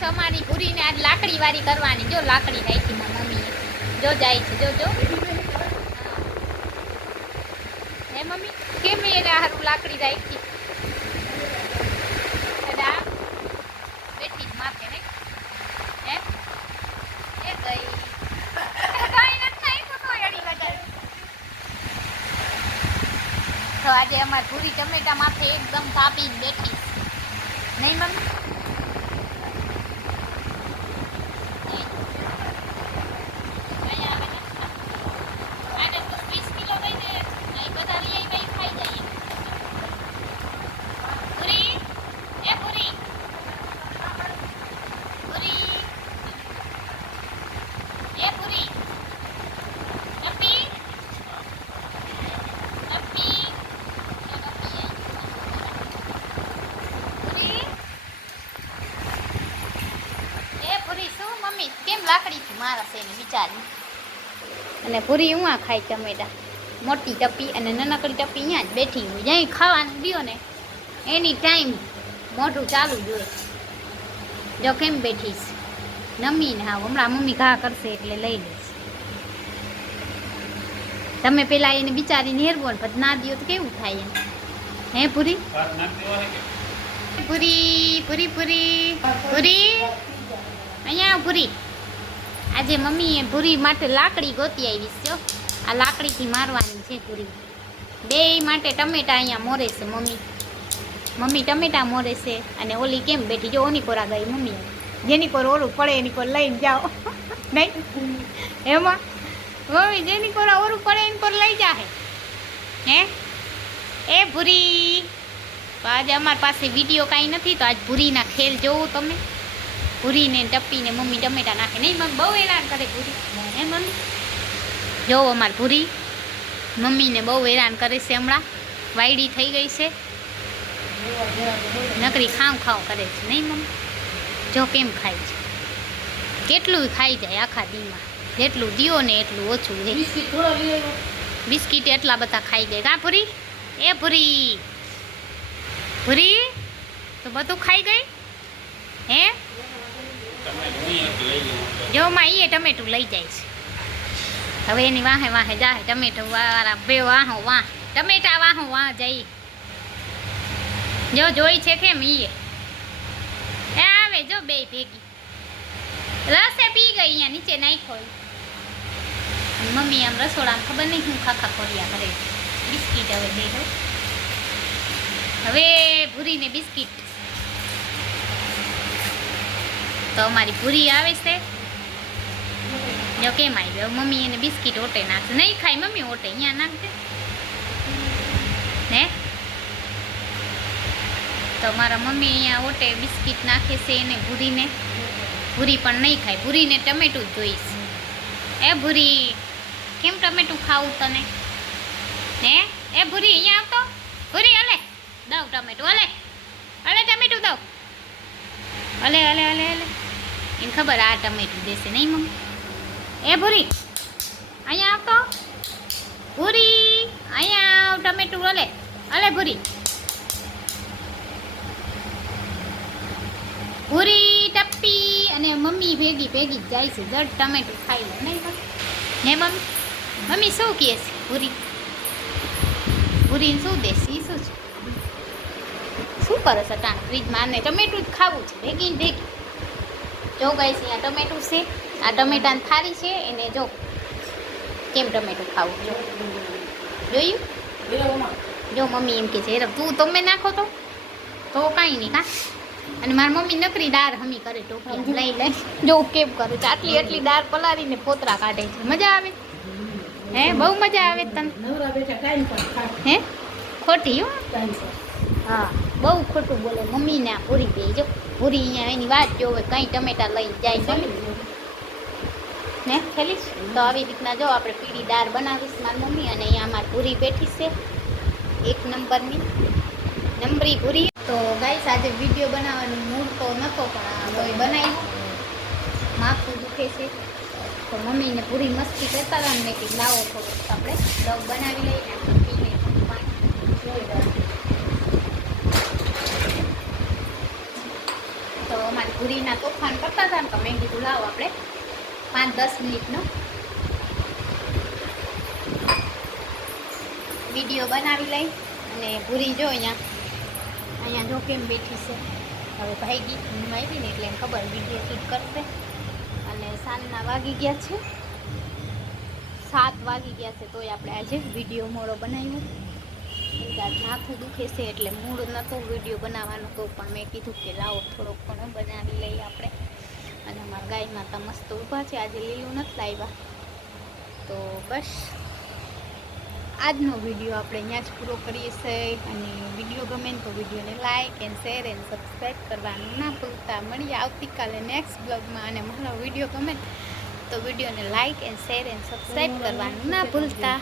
છે અમારી પૂરીને આજ લાકડી વાળી કરવાની. જો લાકડી નાખી મારી મમ્મીએ. જો જાય છે જો જો. હે મમ્મી કેમ એને હારું લાકડી રાખી? બેઠી માથે ને હે એ ગઈ તો આજે અમાર પૂરી ટમેટા માથે એકદમ તાપી બેઠી નહીં મમ્મી? કેમ લાકડીથી મારા છે ને વિચારી. અને પૂરી હું ખાય ટમેટા મોટી ટપી અને નાનકડી ટપી અહીંયા જ બેઠી હોય. જ્યાં ખાવાનું દો ને એની ટાઈમ મોઢું ચાલુ જ હોય. જો કેમ બેઠીશ નમીને. હા હમણાં મમ્મી ઘા કરશે એટલે લઈ લઈશ. તમે પેલા એને બિચારીને હેરવો ને પછી ના દો તો કેવું થાય એમ? હે પૂરી પૂરી પૂરી પૂરી પૂરી અહીંયા પૂરી. આજે મમ્મીએ પૂરી માટે લાકડી ગોતી આવીશ. જો આ લાકડીથી મારવાની છે પૂરી. બે માટે ટમેટા અહીંયા મોરે છે મમ્મી ટમેટા મોરે છે. અને ઓલી કેમ બેઠી જો ઓની કોરા ગઈ મમ્મી. જેની કોર ઓલું પડે એની કોર લઈને જાઓ નહીં એમાં મમ્મી જેની કોરા ઓરું પડે એની કોર લઈ જાય. હે એ પૂરી તો આજે અમારી પાસે વિડીયો કાંઈ નથી તો આજ પૂરીના ખેલ જોવું તમે. પૂરીને ટપીને મમ્મી ટમેટા નાખે નહીં મમ્મી બહુ હેરાન કરે પૂરી. હે મમ્મી જોવો અમારી પૂરી મમ્મીને બહુ હેરાન કરે છે. હમણાં વાયડી થઈ ગઈ છે. નકરી ખાવ કરે છે નહીં મમ્મી? જો કેમ ખાય છે. કેટલું ખાઈ જાય આખા દીમાં. જેટલું દિયો ને એટલું ઓછું છે. બિસ્કીટ એટલા બધા ખાઈ ગઈ. કા પૂરી? એ પૂરી પૂરી તો બધું ખાઈ ગઈ. હે જો માં એ ટમેટું લઈ જાય છે. હવે એની વાહે વાહે જાય ટમેટું વાળા બે વાહો વાહ ટમેટા વાહો વાહ જાય. જો જોઈ છે કેમ એ આવે જો બે ભેગી રસે પી ગઈ. અહીંયા નીચે નાખ્યો. મમ્મી આમ રસોડામાં ખબર નહીં હું ખાખા ખોરિયા કરે. બિસ્કીટ હવે દે દો. હવે ભૂરીને બિસ્કીટ તો અમારી પૂરી આવે છે. જો કેમ આવી ગયો મમ્મી એને બિસ્કીટ ઓટે નાખશે. નહીં ખાય મમ્મી ઓટે અહીંયા નાખશે ને. તો મારા મમ્મી અહીંયા ઓટે બિસ્કીટ નાખે છે એને ભૂરીને. ભૂરી પણ નહીં ખાય. ભૂરીને ટમેટું જ જોઈશ. એ ભૂરી કેમ ટમેટું ખાવું તને? હે એ ભૂરી અહીંયા આવતો. ભૂરી હલે દઉં ટમેટું. હલે ટમેટું દઉં. હલે હલે હલે હલે એને ખબર આ ટમેટું દેશે નહીં મમ્મી? એ ભૂરી અહીંયા આવતો. ભૂરી અહીંયા આવ ટમેટું હલે હલે ભૂરી. ભૂરી ટપ્પી અને મમ્મી ભેગી ભેગી જ જાય છે. જડ ટમેટું ખાઈ લે નહીં હે મમ્મી? મમ્મી શું કહે છે ભૂરી? ભૂરીને શું દેશે? એ શું છે? શું કરે છે ટાણ ફ્રીજમાં? આને ટમેટું જ ખાવું છે ભેગી ને ભેગી. જો ગાઈસ અહીંયા ટમેટું છે. આ ટમેટાની થાળી છે એને જો કેમ ટમેટું ખાવું. જો જોયું? જો મમ્મી એમ કે છે તું તમે નાખો તો કાંઈ નહીં. કા અને મારી મમ્મી નકરી દાળ હમી કરે ટોપી લઈ લઈ. જો કેમ કરે છે. આટલી આટલી દાળ પલાળીને પોતરા કાઢે છે. મજા આવે? હે બહુ મજા આવે તને? હે ખોટી હો. હા બહુ ખોટું બોલે મમ્મીને. આ પૂરી દે જો પૂરી અહીંયા એની વાત જોવે કંઈ ટમેટા લઈ જાય ને ખેલીશ. તો આવી રીતના જો આપણે પીળી દાળ બનાવીશ મારી મમ્મી. અને અહીંયા અમારી પૂરી બેઠી છે એક નંબરી પૂરી. તો ગાઈસ આજે વિડીયો બનાવવાનો મૂડ તો નહોતો પણ કોઈ બનાવ્યું. માથું દુખે છે તો મમ્મીને પૂરી મસ્તી કરતા હતા. મેં કંઈક લાવો થોડુંક આપણે બ્લોગ બનાવી લઈએ. પીને પાણી જોઈ દઉં. તો અમારી ભૂરીના તોફાન કરતા હતા ને તો મેં કીધું લાવો આપણે 5-10 મિનિટનો વિડીયો બનાવી લઈ. અને ભૂરી જો અહીંયા જો કેમ બેઠી છે. હવે ભાઈ ઊંઘ આવી ને એટલે એમ ખબર વિડીયો શૂટ કરશે. અને સાંજના વાગી ગયા છે 7 વાગી ગયા છે તોય આપણે આજે વિડીયો મોડો બનાવ્યો. આજ માથું દુખે છે એટલે મૂડ નહોતો વિડીયો બનાવવાનો, તો પણ મેં કીધું કે લાવો થોડોક ઘણો બનાવી લઈએ આપણે. અને અમારા ગાય માતા મસ્ત ઊભા છે, આજે લીલું નથી લાવ્યા. તો બસ આજનો વિડીયો આપણે અહીંયા જ પૂરો કરીએ છીએ. અને વિડીયો ગમે ને તો વિડીયોને like and share and subscribe કરવાનું ના ભૂલતા. મળીએ આવતીકાલે નેક્સ્ટ બ્લોગમાં. અને મારો વિડીયો ગમે તો વિડીયોને like and share and subscribe કરવાનું ના ભૂલતા.